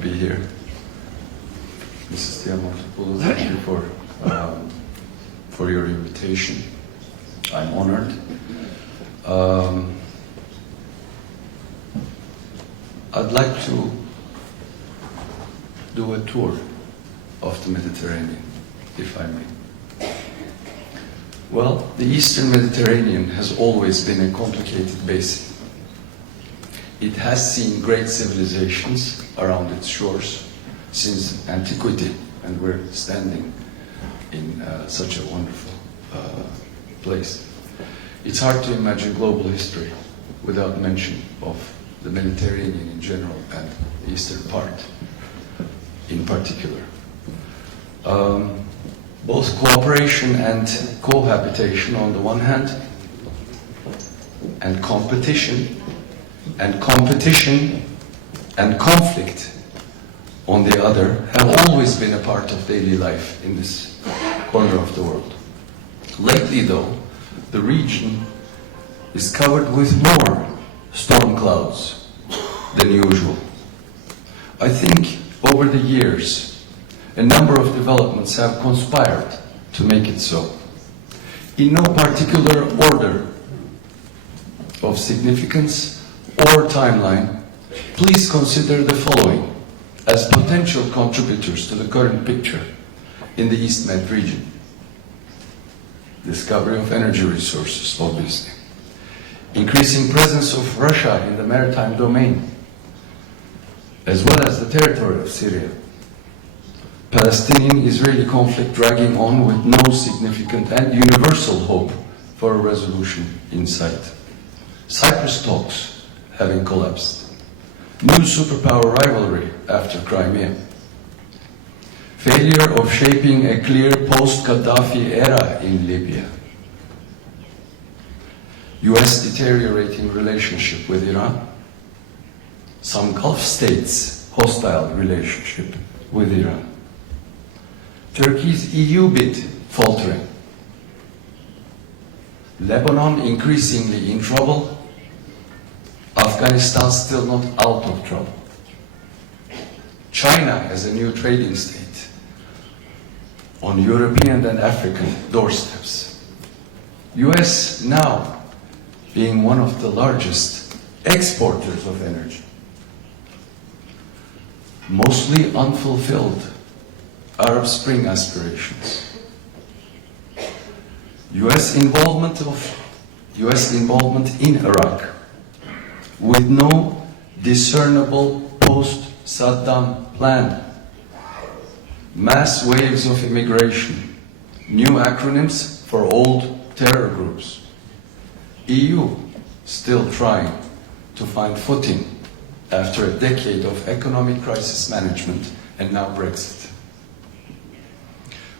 be here. Mrs. Tiamotopoulou, thank you for your invitation. I'm honored. I'd like to do a tour of the Mediterranean, if I may. Well, the Eastern Mediterranean has always been a complicated basin. It has seen great civilizations around its shores since antiquity, and we're standing in such a wonderful place. It's hard to imagine global history without mention of the Mediterranean in general and the eastern part in particular. Both cooperation and cohabitation on the one hand, and competition and conflict on the other have always been a part of daily life in this corner of the world. Lately though, the region is covered with more storm clouds than usual. I think over the years, a number of developments have conspired to make it so. In no particular order of significance or timeline, please consider the following as potential contributors to the current picture in the East Med region. Discovery of energy resources, obviously. Increasing presence of Russia in the maritime domain, as well as the territory of Syria. Palestinian-Israeli conflict dragging on with no significant and universal hope for a resolution in sight. Cyprus talks having collapsed. New superpower rivalry after Crimea. Failure of shaping a clear post-Gaddafi era in Libya. US deteriorating relationship with Iran. Some Gulf states' hostile relationship with Iran. Turkey's EU bid faltering. Lebanon increasingly in trouble. Afghanistan still not out of trouble. China as a new trading state on European and African doorsteps. US now being one of the largest exporters of energy. Mostly unfulfilled Arab Spring aspirations. US involvement in Iraq with no discernible post-Saddam plan. Mass waves of immigration, new acronyms for old terror groups. EU still trying to find footing after a decade of economic crisis management and now Brexit.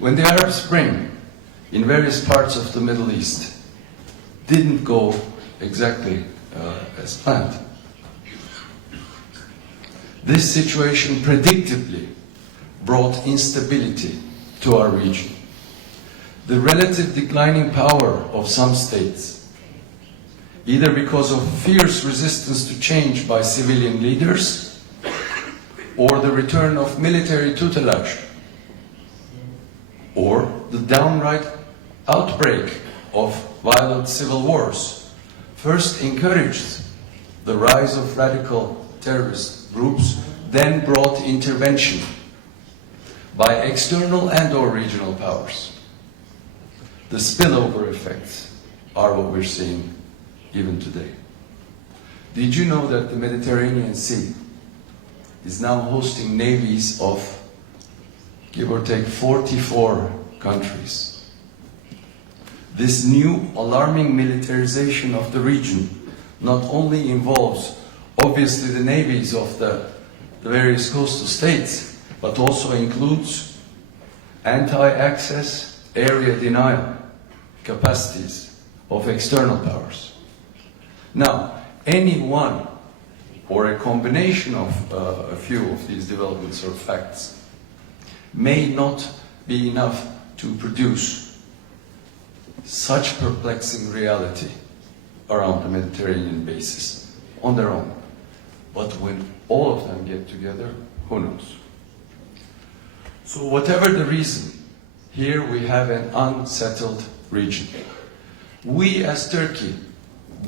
When the Arab Spring in various parts of the Middle East didn't go exactly as planned, this situation predictably brought instability to our region. The relative declining power of some states, either because of fierce resistance to change by civilian leaders or the return of military tutelage, or the downright outbreak of violent civil wars, first encouraged the rise of radical terrorist groups, then brought intervention by external and/or regional powers. The spillover effects are what we're seeing even today. Did you know that the Mediterranean Sea is now hosting navies of, give or take, 44 countries? This new alarming militarization of the region not only involves obviously the navies of the various coastal states, but also includes anti-access area denial capacities of external powers. Now, any one or a combination of a few of these developments or facts may not be enough to produce such perplexing reality around the Mediterranean basin on their own. But when all of them get together, who knows? So whatever the reason, here we have an unsettled region. We as Turkey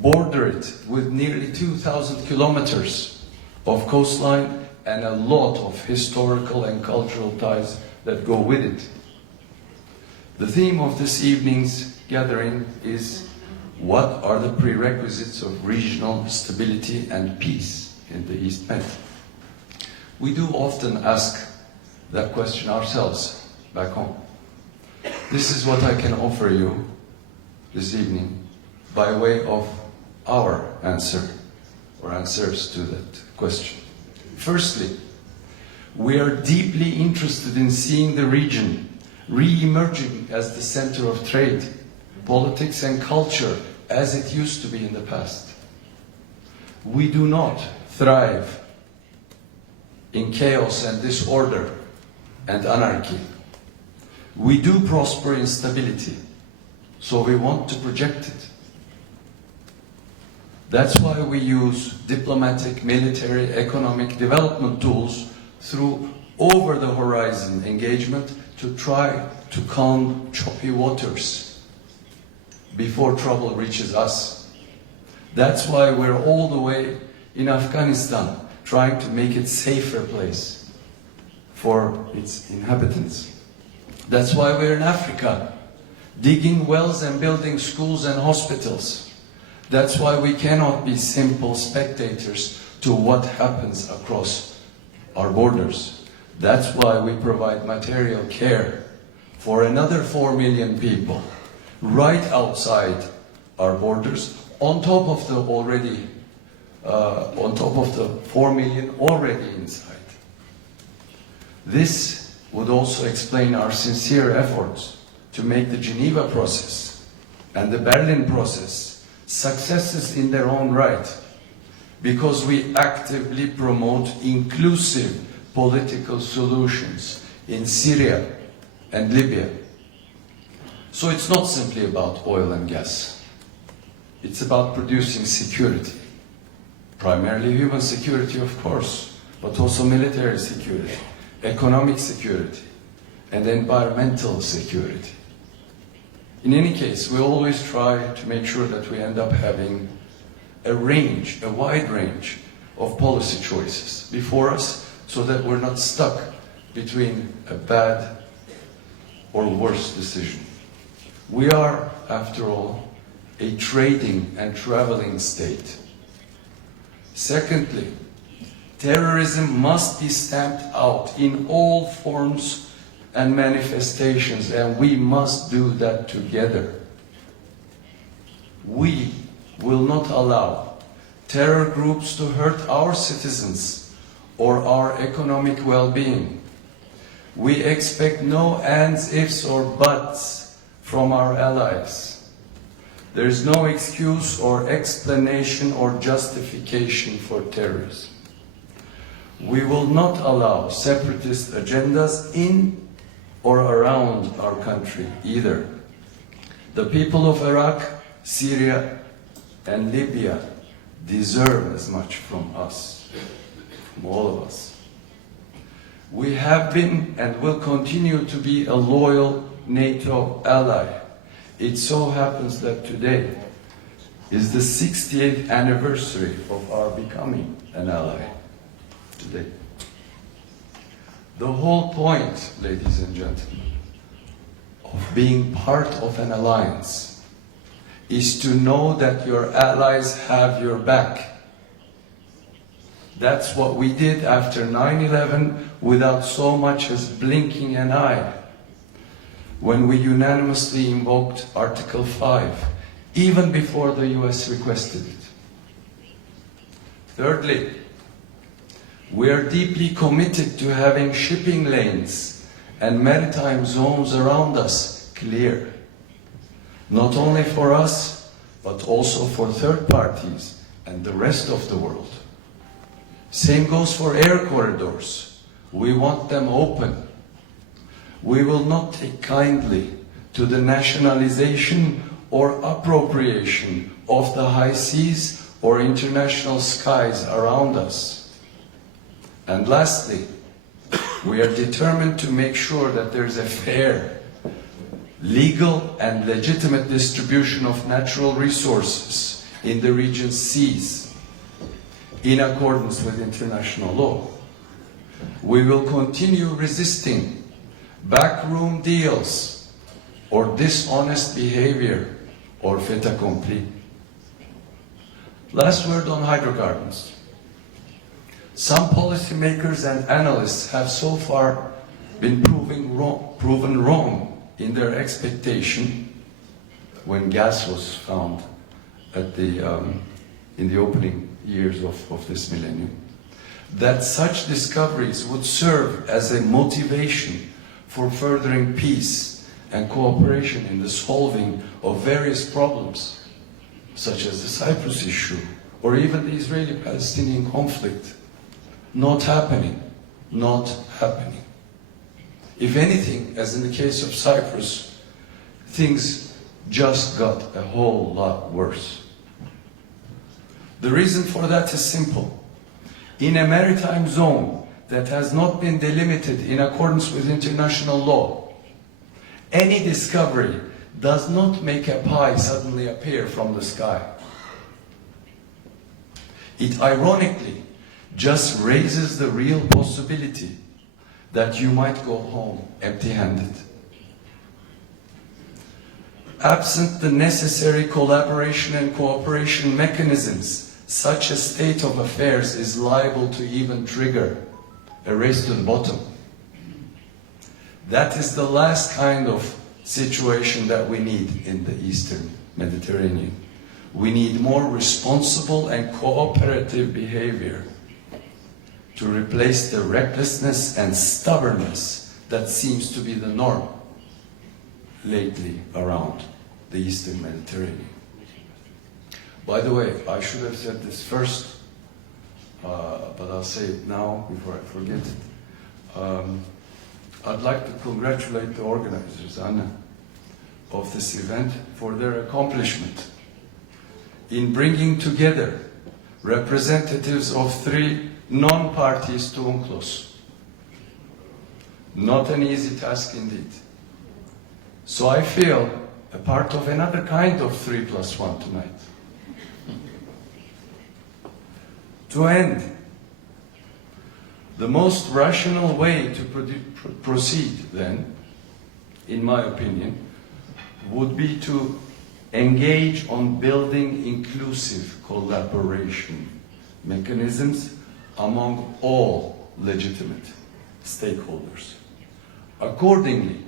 border it with nearly 2,000 kilometers of coastline and a lot of historical and cultural ties that go with it. The theme of this evening's gathering is what are the prerequisites of regional stability and peace in the East Med? We do often ask that question ourselves back home. This is what I can offer you this evening by way of our answer or answers to that question. Firstly, we are deeply interested in seeing the region re-emerging as the center of trade, politics and culture as it used to be in the past. We do not thrive in chaos and disorder and anarchy. We do prosper in stability, so we want to project it. That's why we use diplomatic, military, economic development tools through over-the-horizon engagement to try to calm choppy waters before trouble reaches us. That's why we're all the way in Afghanistan trying to make it a safer place for its inhabitants. That's why we're in Africa, digging wells and building schools and hospitals. That's why we cannot be simple spectators to what happens across our borders. That's why we provide material care for another 4 million people right outside our borders, on top of the 4 million already inside. This would also explain our sincere efforts to make the Geneva process and the Berlin process successes in their own right, because we actively promote inclusive political solutions in Syria and Libya. So it's not simply about oil and gas. It's about producing security. Primarily human security, of course, but also military security, economic security, and environmental security. In any case, we always try to make sure that we end up having a wide range of policy choices before us, so that we're not stuck between a bad or worse decision. We are, after all, a trading and traveling state. Secondly, terrorism must be stamped out in all forms and manifestations, and we must do that together. We will not allow terror groups to hurt our citizens or our economic well-being. We expect no ands, ifs, or buts from our allies. There is no excuse or explanation or justification for terrorism. We will not allow separatist agendas in or around our country either. The people of Iraq, Syria, and Libya deserve as much from us, from all of us. We have been and will continue to be a loyal NATO ally. It so happens that today is the 68th anniversary of our becoming an ally. Today. The whole point, ladies and gentlemen, of being part of an alliance is to know that your allies have your back. That's what we did after 9/11 without so much as blinking an eye, when we unanimously invoked Article 5, even before the US requested it. Thirdly, we are deeply committed to having shipping lanes and maritime zones around us clear, not only for us, but also for third parties and the rest of the world. Same goes for air corridors. We want them open. We will not take kindly to the nationalization or appropriation of the high seas or international skies around us. And lastly, we are determined to make sure that there is a fair, legal and legitimate distribution of natural resources in the region's seas, in accordance with international law. We will continue resisting backroom deals or dishonest behavior or fait accompli. Last word on hydrocarbons. Some policymakers and analysts have so far been proven wrong in their expectation when gas was found at in the opening years of this millennium, that such discoveries would serve as a motivation for furthering peace and cooperation in the solving of various problems, such as the Cyprus issue or even the Israeli-Palestinian conflict. Not happening, not happening. If anything, as in the case of Cyprus, things just got a whole lot worse. The reason for that is simple. In a maritime zone that has not been delimited in accordance with international law, any discovery does not make a pie suddenly appear from the sky. It ironically just raises the real possibility that you might go home empty-handed. Absent the necessary collaboration and cooperation mechanisms, such a state of affairs is liable to even trigger a race to the bottom. That is the last kind of situation that we need in the Eastern Mediterranean. We need more responsible and cooperative behavior to replace the recklessness and stubbornness that seems to be the norm lately around the Eastern Mediterranean. By the way, I should have said this first, but I'll say it now before I forget it. I'd like to congratulate the organizers, Anna, of this event for their accomplishment in bringing together representatives of 3 non-parties to UNCLOS. Not an easy task indeed. So I feel a part of another kind of 3+1 tonight. To end, the most rational way to proceed then, in my opinion, would be to engage on building inclusive collaboration mechanisms among all legitimate stakeholders. Accordingly,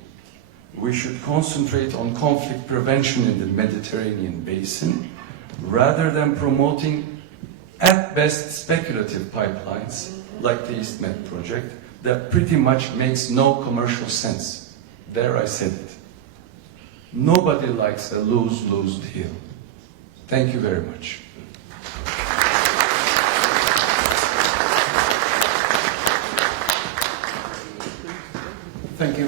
we should concentrate on conflict prevention in the Mediterranean basin rather than promoting, at best, speculative pipelines like the EastMed project that pretty much makes no commercial sense. There I said it. Nobody likes a lose-lose deal. Thank you very much. Thank you.